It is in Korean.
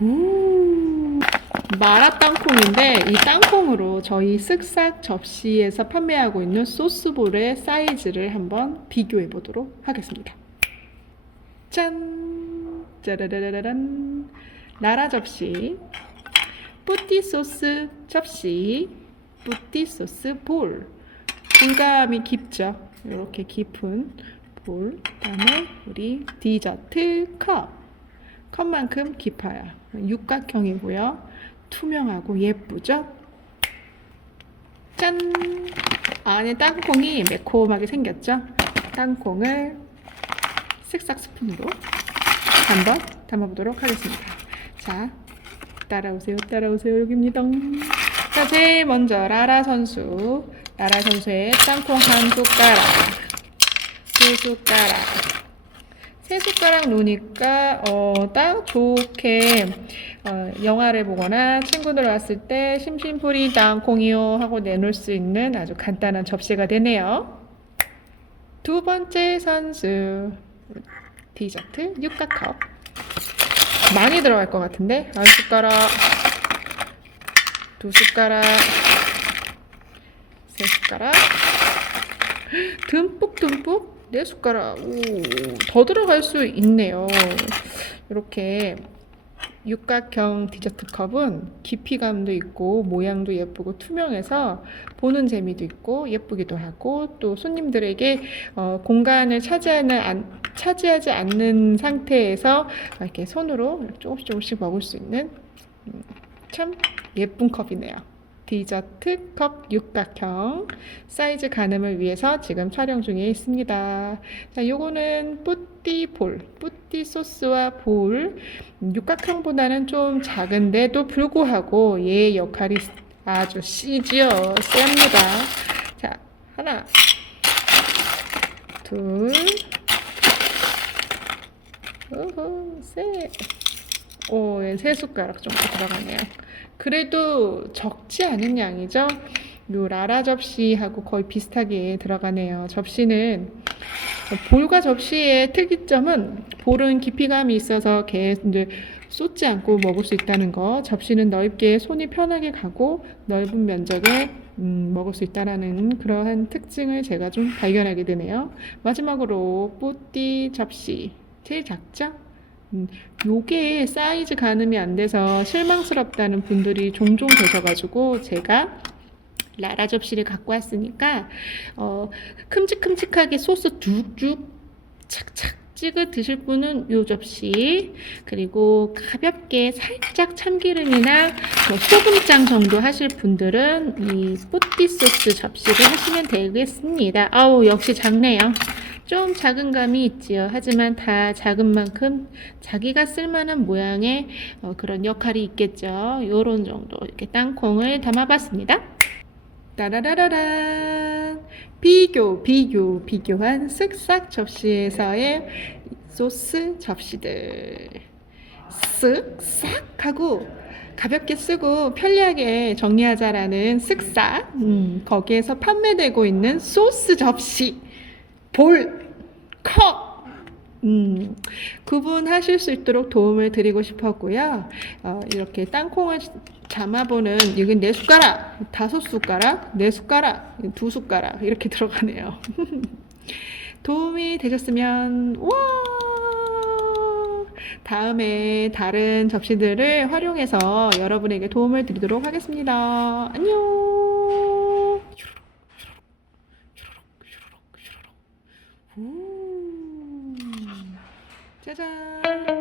우 마라 땅콩인데 이 땅콩으로 저희 쓱싹 접시에서 판매하고 있는 소스볼의 사이즈를 한번 비교해 보도록 하겠습니다. 짠! 짜라라라란 나라 접시 뿌띠 소스 접시 뿌띠 소스 볼 불감이 깊죠. 이렇게 깊은 볼 그다음에 우리 디저트 컵 컵만큼 깊어요. 육각형이고요. 투명하고 예쁘죠? 짠! 안에 땅콩이 매콤하게 생겼죠? 땅콩을 쓱싹 스푼으로 한번 담아보도록 하겠습니다. 자, 따라오세요, 따라오세요. 여기입니다. 자, 제일 먼저 라라 선수. 라라 선수의 땅콩 한 숟가락, 두 숟가락, 세 숟가락 놓으니까 어, 딱 좋게 어, 영화를 보거나 친구들 왔을 때 심심풀이 땅콩이요 하고 내놓을 수 있는 아주 간단한 접시가 되네요. 두 번째 선수. 디저트 육각컵. 많이 들어갈 것 같은데? 한 숟가락. 두 숟가락. 세 숟가락. 듬뿍 듬뿍 네 숟가락 오, 더 들어갈 수 있네요 이렇게 육각형 디저트 컵은 깊이감도 있고 모양도 예쁘고 투명해서 보는 재미도 있고 예쁘기도 하고 또 손님들에게 어, 공간을 차지하는 안- 차지하지 않는 상태에서 이렇게 손으로 조금씩 조금씩 먹을 수 있는 음, 참 예쁜 컵이네요. 디저트 컵 육각형 사이즈 가늠을 위해서 지금 촬영 중에 있습니다. 자, 요거는 뿌띠 볼, 뿌띠 소스와 볼 육각형보다는 좀 작은데도 불구하고 얘의 역할이 아주 씨지요. 셉니다. 자, 하나, 둘, 우후, 셋. 오, 얘세 숟가락 정도 들어가네요. 그래도 적지 않은 양이죠? 요 라라 접시하고 거의 비슷하게 들어가네요. 접시는 볼과 접시의 특이점은 볼은 깊이감이 있어서 걔들 쏟지 않고 먹을 수 있다는 거. 접시는 넓게 손이 편하게 가고 넓은 면적에 음, 먹을 수 있다라는 그러한 특징을 제가 좀 발견하게 되네요. 마지막으로 뿌띠 접시 제일 작죠? 음, 요게 사이즈 가늠이 안 돼서 실망스럽다는 분들이 종종 계셔가지고 제가 라라 접시를 갖고 왔으니까 어, 큼직큼직하게 소스 둑둑 착착 찍어 드실 분은 요 접시 그리고 가볍게 살짝 참기름이나 뭐 소금장 정도 하실 분들은 이 뿌띠 소스 접시를 하시면 되겠습니다. 아우 역시 작네요. 좀 작은 감이 있지요. 하지만 다 작은 만큼 자기가 쓸만한 모양의 어, 그런 역할이 있겠죠. 요런 정도 이렇게 땅콩을 담아봤습니다. 따라라라란 비교 비교 비교한 쓱싹 접시에서의 소스 접시들 쓱싹 하고 가볍게 쓰고 편리하게 정리하자라는 쓱싹 음, 거기에서 판매되고 있는 소스 접시 볼, 컵 음, 구분하실 수 있도록 도움을 드리고 싶었고요. 어, 이렇게 땅콩을 담아보는 여기 네 숟가락, 다섯 숟가락, 네 숟가락, 두 숟가락 이렇게 들어가네요. 도움이 되셨으면 와 다음에 다른 접시들을 활용해서 여러분에게 도움을 드리도록 하겠습니다. 안녕. 우. 짜잔.